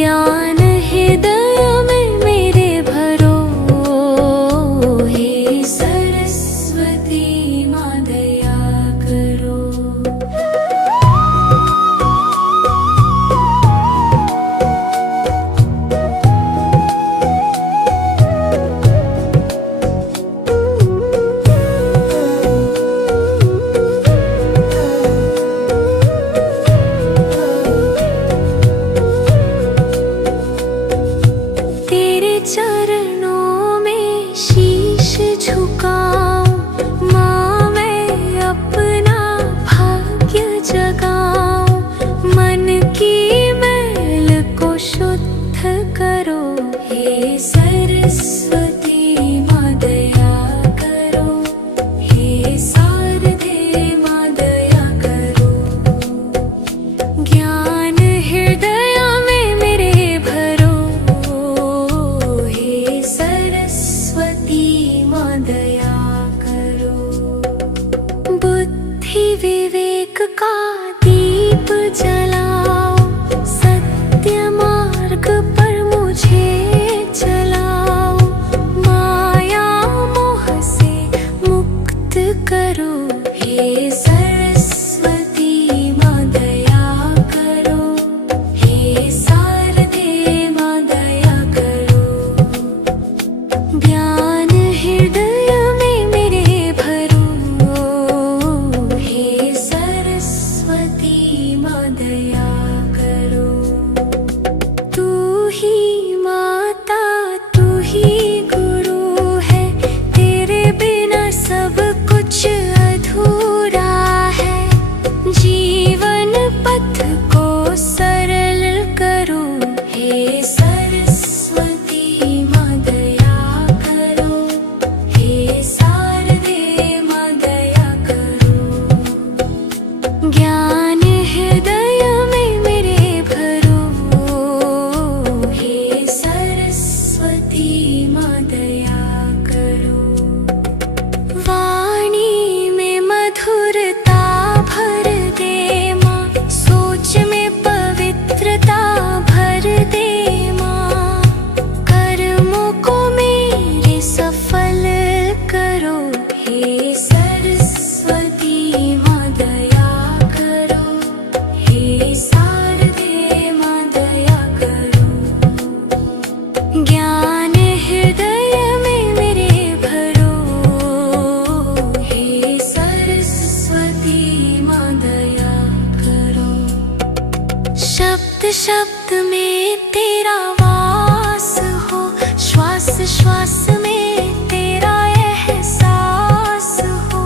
ज्ञान हृदय में मेरे भरो, हे सरस्वती माँ दया करो। चरणों में शीश झुकाऊं माँ, मैं अपना भाग्य जगाऊं। मन की मैल को शुद्ध करो, हे सरस्वती माँ दया करो। हे शारदे माँ दया करो। ज्ञान हृदय में मेरे भरो, दया करो। बुद्धि विवेक का दीप जलाओ, सत्य मार्ग पर मुझे चलाओ। माया मोह से मुक्त करो, हे सरस्वती माँ दया करो। हे शारदे माँ दया करो। ज्ञान हृदय में मेरे भरो, हे सरस्वती माँ दया करो। तू ही माता तू ही गुरु है, तेरे बिना सब कुछ अधूरा है। जीवन पथ को सरल करो, हे सरस्वती माँ दया करो। हे शारदे माँ दया करो। ज्ञान हृदय में मेरे भरो, हे सरस्वती माँ दया करो। वाणी में मधुरता भर दे माँ, सोच में पवित्रता भर दे माँ। कर्मों को मेरे सफल करो, हे सरस्वती माँ दया करो। हे शारदे माँ दया करो। ज्ञान हृदय में मेरे भरो, हे सरस्वती माँ दया करो। शब्द शब्द में तेरा वास हो, श्वास श्वास में तेरा एहसास हो।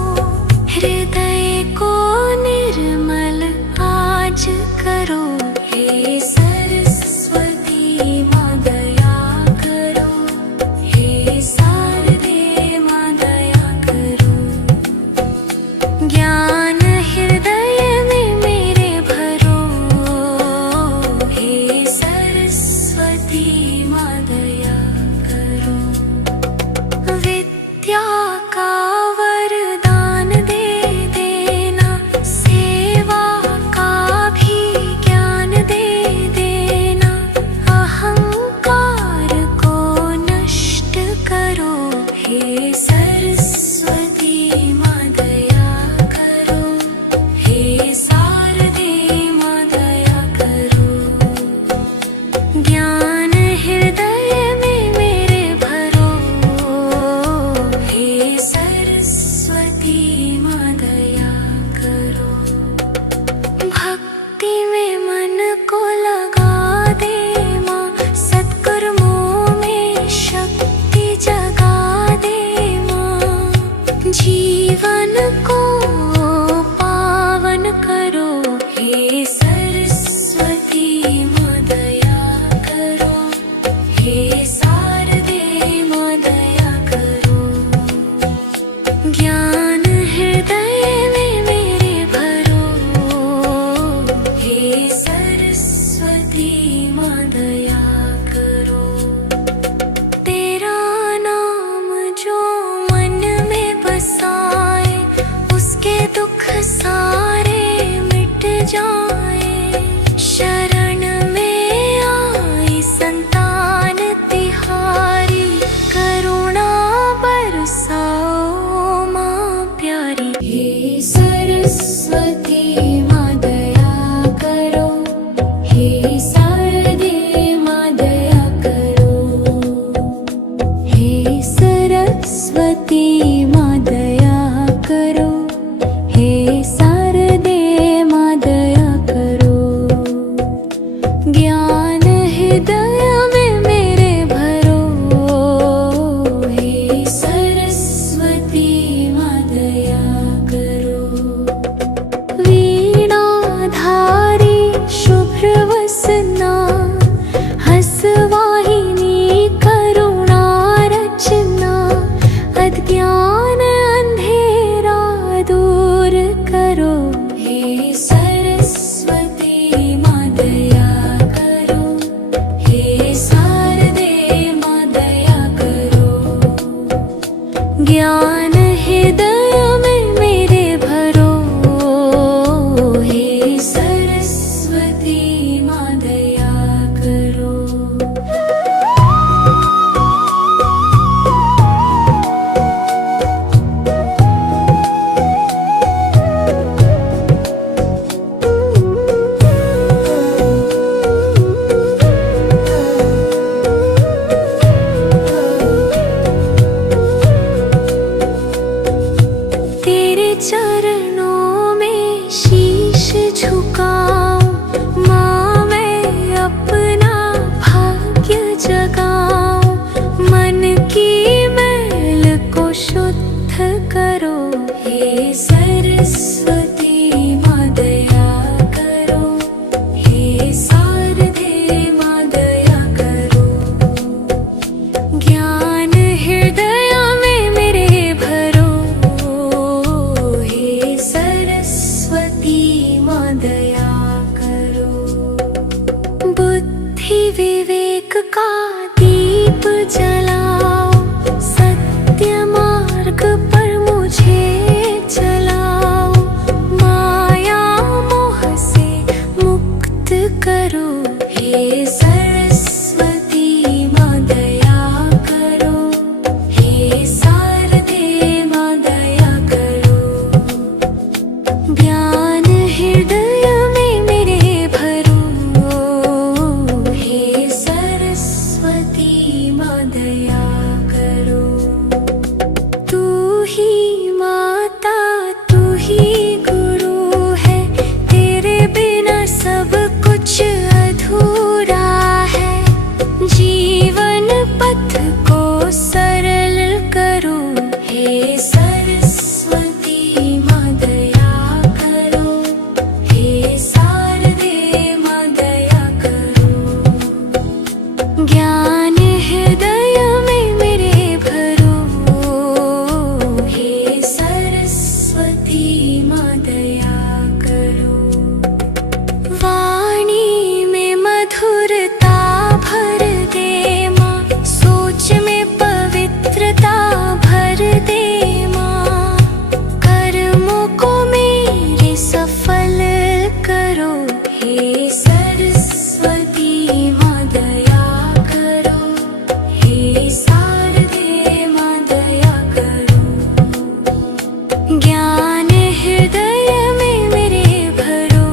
हृदय को निर्मल आज करो, हे सरस्वती माँ दया करो। हे शारदे माँ दया करो। ज्ञान हृदय में मेरे भरो, हे सरस्वती माँ दया करो। का दीप जलाओ, सत्य मार्ग पर मुझे चलाओ, माया मोह से मुक्त करो। हे सरस्वती माँ दया करो, हे शारदे माँ दया करो। ज्ञान हृदय में मेरे भरो, हे सरस्वती माँ दया करो। तू ही माता तू ही गुरु है, तेरे बिना सब कुछ अधूरा है। जीवन पथ को सरल करो, हे सरस्वती माँ दया करो, हे शारदे माँ दया करो। ज्ञान हृदय में मेरे भरो, हे सरस्वती माँ दया करो। वाणी में मधुरता भर दे माँ, सोच में पवित्रता भर दे माँ। कर्मों को मेरे सफल करो, हे सरस्वती माँ दया करो, हे शारदे माँ दया करो। ज्ञान हृदय में मेरे भरो,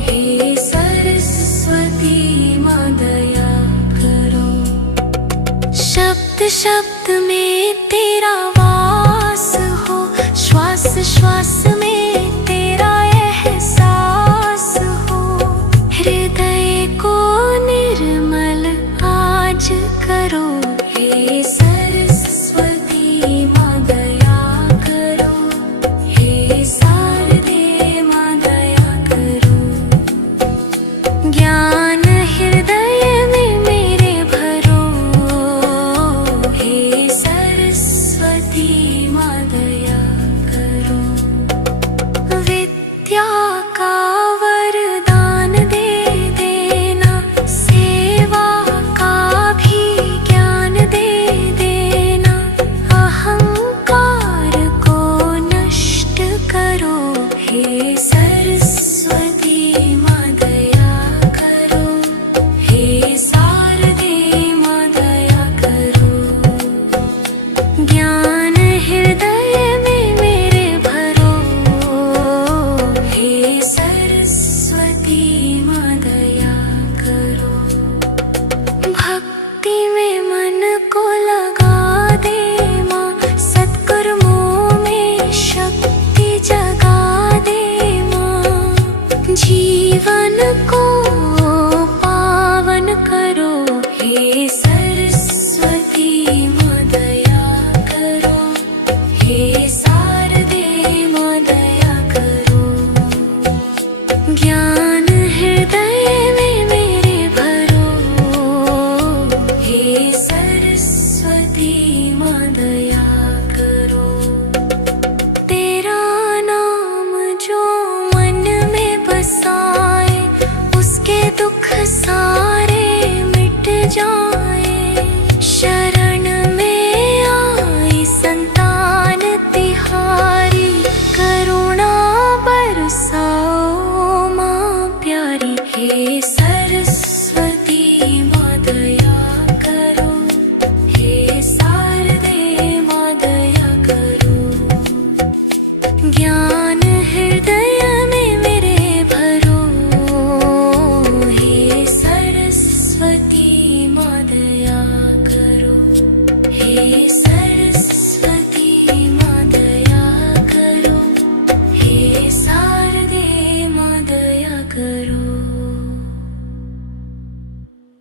हे सरस्वती माँ दया करो। शब्द शब्द में तेरा वास हो, श्वास श्वास में तेरा एहसास हो। हृदय को निर्मल आज करो, हे सरस्वती माँ दया करो, हे शारदे माँ दया करो। ज्ञान हृदय में मेरे भरो, हे सरस्वती माँ दया करो। विद्या का वरदान दे देना, सेवा का भी ज्ञान दे देना। अहंकार को नष्ट करो, हे सरस्वती माँ दया करो, हे शारदे माँ दया करो। ज्ञान हृदय में मेरे भरो, हे सरस्वती माँ दया करो। भक्ति में मन को लगा दे माँ, सत्कर्मों में शक्ति जगा दे माँ। जीवन को पावन करो, हे सरस्वती माँ दया करो, हे शारदे माँ दया करो। ज्ञान हृदय में मेरे भरो, हे सरस्वती माँ दया करो। तेरा नाम जो मन में बसाए, उसके दुख सारे मिट जाए। शरण में आई संतान तिहारी, करुणा बरसाओ माँ प्यारी। हे सरस्वती माँ दया करो, हे शारदे माँ दया करो। ज्ञान हृदय में मेरे भरो, हे सरस्वती माँ दया करो, हे